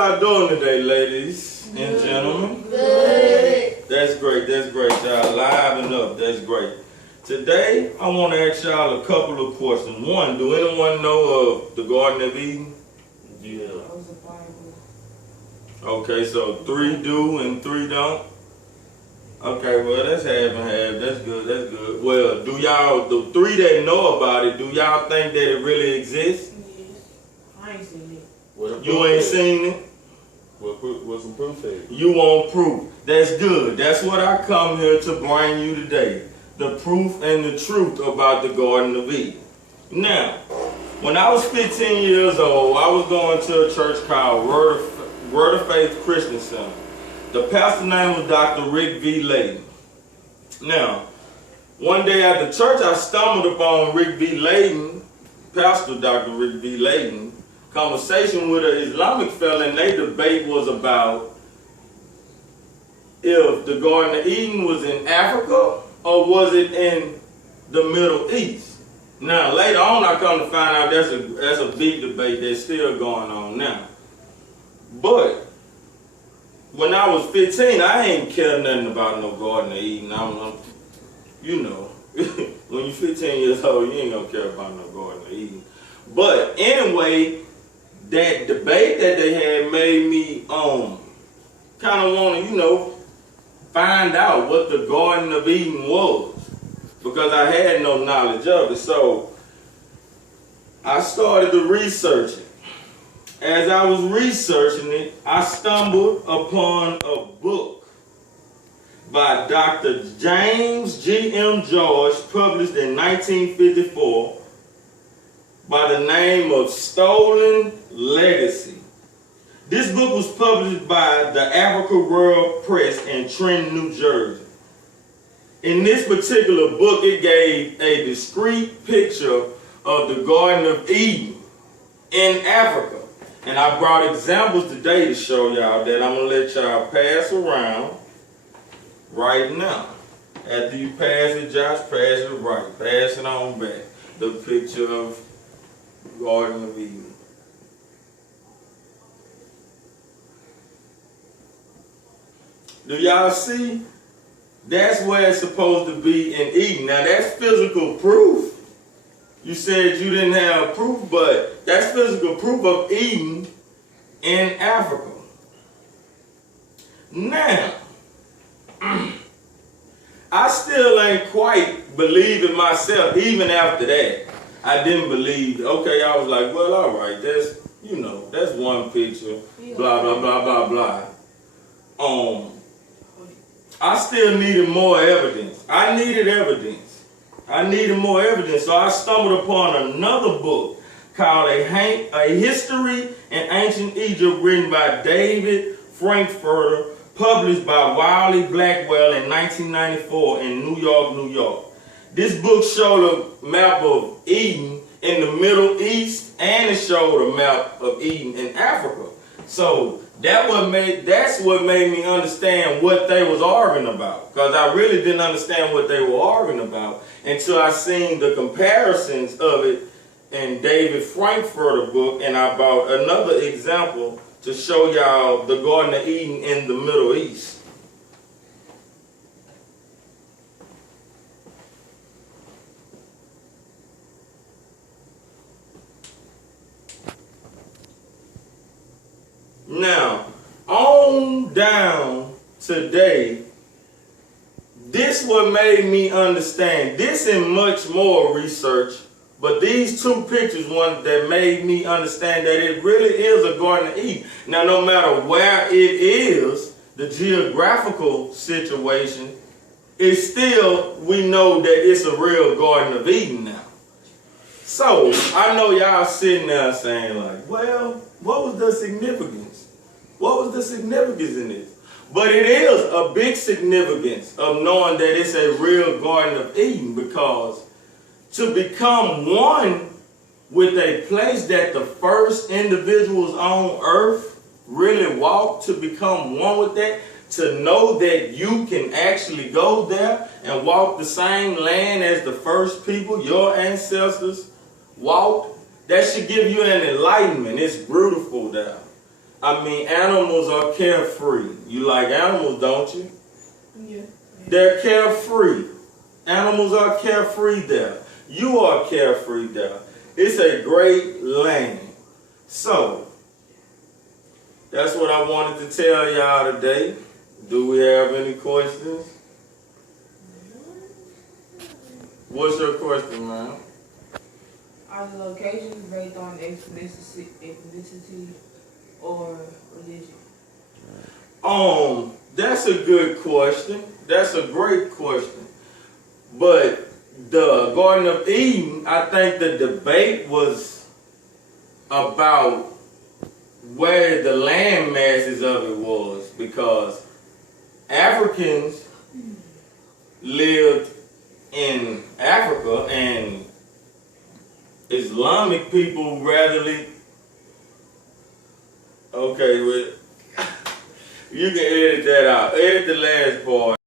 y'all doing today, ladies and gentlemen? Good. That's great, y'all. Live and up, that's great. Today, I want to ask y'all a couple of questions. One, do anyone know of the Garden of Eden? Yeah. Okay, so 3 do and 3 don't? Okay, well, that's half and half. That's good. Well, do y'all, the 3 that know about it, do y'all think that it really exists? Yes. I ain't seen it. You ain't seen it? What's some proof at? You want proof. That's good. That's what I come here to bring you today. The proof and the truth about the Garden of Eden. Now, when I was 15 years old, I was going to a church called Word of Faith Christian Center. The pastor's name was Dr. Rick V. Layton. Now, one day at the church, I stumbled upon Rick V. Layton, Pastor Dr. Rick V. Layton, conversation with an Islamic fella, and their debate was about if the Garden of Eden was in Africa or was it in the Middle East. Now, later on, I come to find out that's a big debate that's still going on now. But when I was 15, I ain't care nothing about no Garden of Eden. You know, when you're 15 years old, you ain't gonna care about no Garden of Eden. But anyway, that debate that they had made me kind of want to, find out what the Garden of Eden was, because I had no knowledge of it. So I started to research it. As I was researching it, I stumbled upon a book by Dr. James G.M. George, published in 1954, by the name of Stolen Legacy. This book was published by the Africa World Press in Trenton, New Jersey. In this particular book, it gave a discrete picture of the Garden of Eden in Africa. And I brought examples today to show y'all that I'm going to let y'all pass around right now. After you pass it, Josh, pass it right. Pass it on back. The picture of Garden of Eden. Do y'all see? That's where it's supposed to be in Eden. Now that's physical proof. You said you didn't have proof, but that's physical proof of Eden in Africa. Now, I still ain't quite believing myself, even after that. I didn't believe. Okay, I was like, well, all right, that's one picture, blah, blah, blah, blah, blah. I still needed more evidence. I needed more evidence. So I stumbled upon another book called A History in Ancient Egypt, written by David Frankfurter, published by Wiley Blackwell in 1994 in New York, New York. This book showed a map of Eden in the Middle East, and it showed a map of Eden in Africa. So that's what made me understand what they was arguing about, because I really didn't understand what they were arguing about until I seen the comparisons of it in David Frankfurter book, and I brought another example to show y'all the Garden of Eden in the Middle East. Now, on down today, this what made me understand this and much more research, but these 2 pictures, one that made me understand that it really is a Garden of Eden. Now, no matter where it is, the geographical situation is still, we know that it's a real Garden of Eden now. So, I know y'all sitting there saying like, well, what was the significance? What was the significance in this? But it is a big significance of knowing that it's a real Garden of Eden, because to become one with a place that the first individuals on earth really walked, to become one with that, to know that you can actually go there and walk the same land as the first people, your ancestors, walked, that should give you an enlightenment. It's beautiful there. I mean, animals are carefree. You like animals, don't you? Yeah. They're carefree. Animals are carefree there. You are carefree there. It's a great land. So, that's what I wanted to tell y'all today. Do we have any questions? What's your question, man? Are the locations based on ethnicity or religion? That's a good question. That's a great question. But the Garden of Eden, I think the debate was about where the land masses of it was, because Africans lived in Africa and Islamic people readily. Okay, well, you can edit that out. Edit the last part.